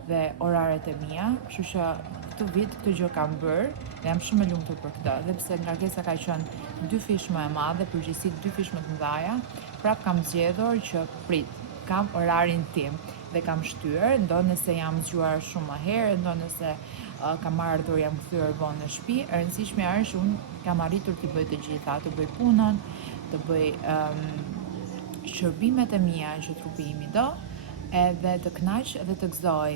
dhe oraret e mia, kështu që këtë vit këtë gjë kam bërë dhe jam shumë e lumtur për këtë, dhe pse ngarkesa ka qenë 2 fish më e madhe, përgjegjësi 2 fish më të mëdha, prap kam zgjedhur që prit, kam orarin tim dhe kam shtyr, ndonë se jam zgjuar shumë më herë, ndonë se kam ardhur, jam kthyer vonë në shtëpi, e rëndësishme është që unë kam arritur të bëj të gjitha, të bëj punën, të bëj shërbimet e mia që trupi im i do, edhe të kënaq dhe të gëzoj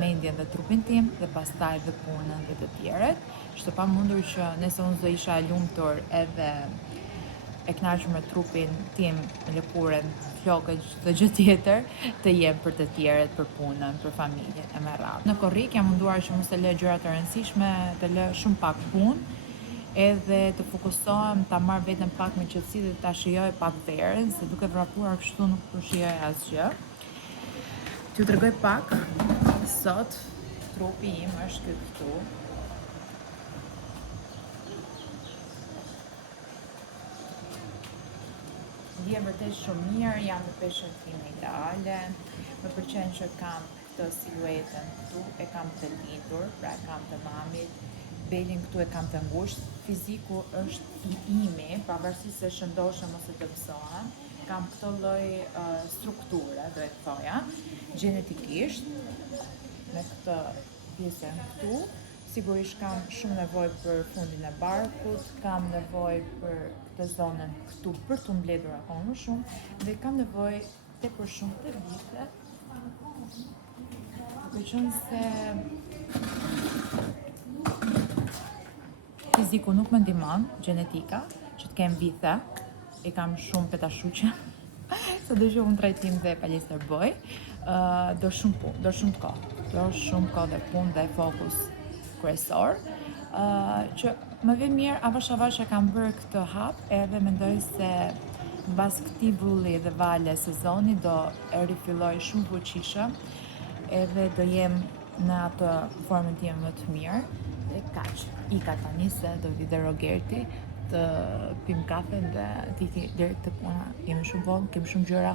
mendjen dhe trupin tim dhe pastaj dhe punën dhe të tjerët. Është pamundur që nëse unë do isha e lumtur edhe e kënaqur me trupin tim, me lëkurën, flokët, çdo gjë tjetër, të jem për të tjerët, për punën, për familjen e me radhë. Në korrik jam munduar që mos të lë gjëra të rëndësishme, të lë shumë pak punë, edhe të fokusohem, ta marr veten pak me qetësi dhe ta shijoj pak verën, se duke vrapuar kështu nuk po shijoj asgjë. T'ju tregoj pak, sot trupi im është këtu. Ndjem vërtet shumë mirë, jam në peshën time ideale, më pëlqen që kam këtë siluetën këtu, e kam të lindur, pra e kam të mamit, belin këtu e kam të ngushtë, fiziku është i imi, pavarësisht se shëndoshem ose të gëzohem, kam këtë lloj strukture, do e thoja, gjenetikisht, me këtë pjesën këtu. Sigurisht kam shumë nevojë për fundin e barkut, kam nevojë për këtë zonën këtu për të mbledhur akoma më shumë dhe kam nevojë tepër shumë të vite. Duke qenë se fiziku nuk më ndihmon, gjenetika, që të kem vite, e kam shumë petashuqe, sado që unë trajtim dhe palestër bëj, do shumë punë, do shumë kohë dhe punë dhe fokus kryesor, që më vjen mirë avash e kam bërë këtë hap, edhe mendoj se mbas këtij vulli dhe vale sezoni do e rifilloj shumë fuqishëm, edhe do jem në atë formën time më të mirë. Dhe kaq, ika tani se do vi dhe Rogerti të pim kafe dhe t'i deri të puna. Jemi shumë vonë, kemi shumë gjëra.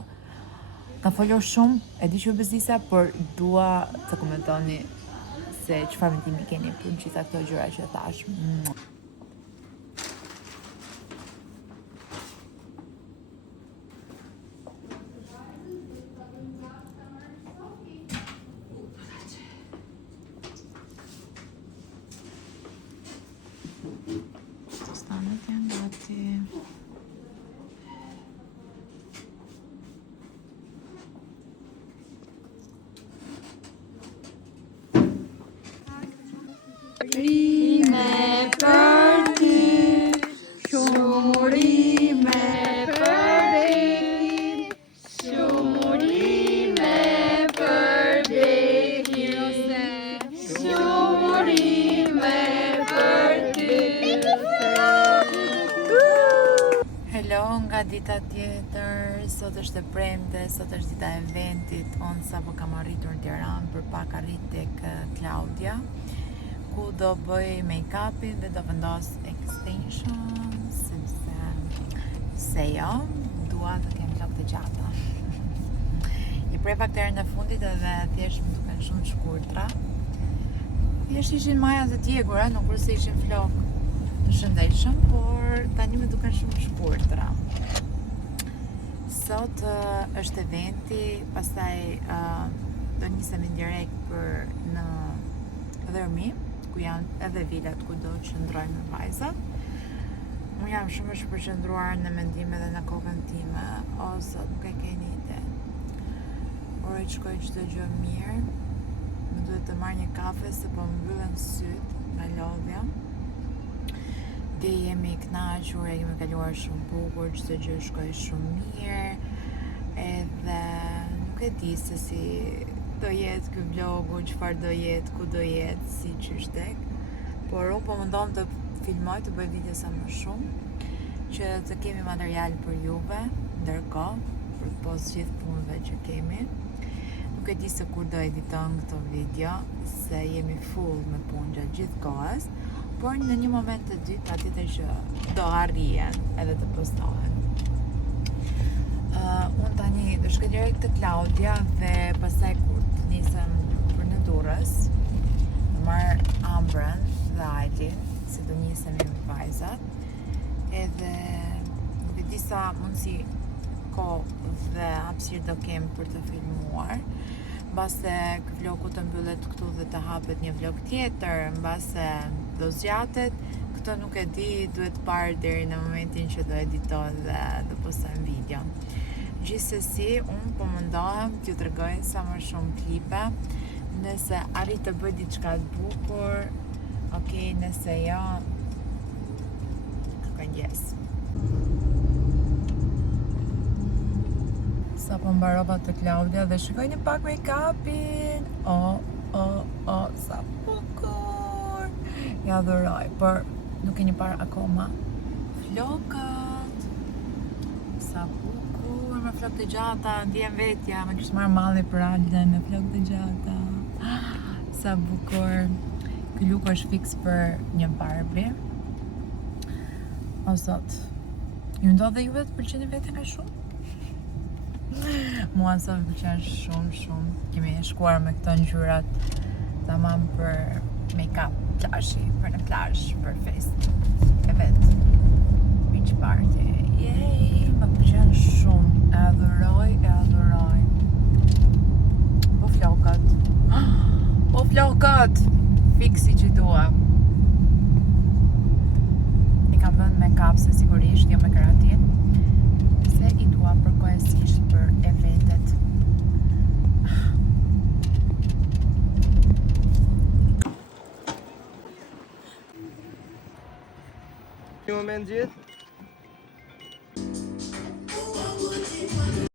Kam folur shumë, e di që bezdisa, por dua të komentoni se çfarë mendimi keni për gjitha këto gjëra që thash. Hello nga dita tjetër, sot është e premte, sot është dita e eventit. Unë sapo kam arritur në Tiranë, për pak arrit tek Claudia, ku do bëj make-upin dhe do vendos extension, sepse jo, dua të kem flokë të gjata. I prej pak të herën e fundit edhe thjesht më duken shumë të shkurtra. Thjesht ishin maja të djegura, nuk kurse ishin flokë të shëndetshëm, por tani më duken shumë shkurtra. Sot është eventi, pastaj do nisemi direkt për në Dhërmi, ku janë edhe vilat ku do të qëndrojmë me vajzat. Unë jam shumë e shpërqendruar në mendime dhe në kokën time, o zot, nuk e keni ide. Uroj të shkoj çdo gjë mirë. Më duhet të marr një kafe se po më mbyllen syt nga lodhja. Dhe jemi kënaqur, kemi kaluar shumë bukur, çdo gjë shkoi shumë mirë. Edhe nuk e di se si do jetë ky vlogu, çfarë do jetë, ku do jetë, si qysh tek. Por unë po mundon të filmoj, të bëj video sa më shumë, që të kemi material për juve, ndërkohë, për pos gjithë punëve që kemi. Nuk e di se kur do editon këto video, se jemi full me punë gjatë gjithë kohës, por në një moment të dytë patjetër që do arrihen edhe të postohen. Unë tani do shkoj direkt te Claudia dhe pastaj kur të nisem për në Durrës, do marr Ambrën dhe Ailin, se do nisemi me vajzat. Edhe nuk e di sa mundësi kohë dhe hapësirë do kem për të filmuar. Mbase ky vlogu të mbyllet këtu dhe të hapet një vlog tjetër, mbase do zgjatet, këtë nuk e di, duhet parë deri në momentin që do editoj dhe do postojmë video. Gjithsesi, unë po mundohem t'ju tregoj sa më shumë klipe, nëse arrit të bëj diçka të bukur, okay, nëse jo, këngjes. Sa po mbarova të Claudia dhe shikoj një pak make-upin. Sa bukur. Ja adhuroj, por nuk e një parë akoma flokët. Sa bukur, me flokë të gjata, ndjem vetja, me kështë marrë malli për Alden me flokë të gjata. Sa bukur. Ky look është fix për një Barbie. O zot, ju ndodh dhe juve të pëlqeni vete nga shumë? Mua sa më pëlqen shumë. Kemi shkuar me këto ngjyrat tamam për make-up plazhi, për në plazh, për fest. E vet. Beach party. Yay, më pëlqen shumë. E adhuroj. Po flokët. Fiksi që dua. I kam vënë make-up se sigurisht, jo me keratin. Se i dua përkohësisht për eventet. Një moment gjithë?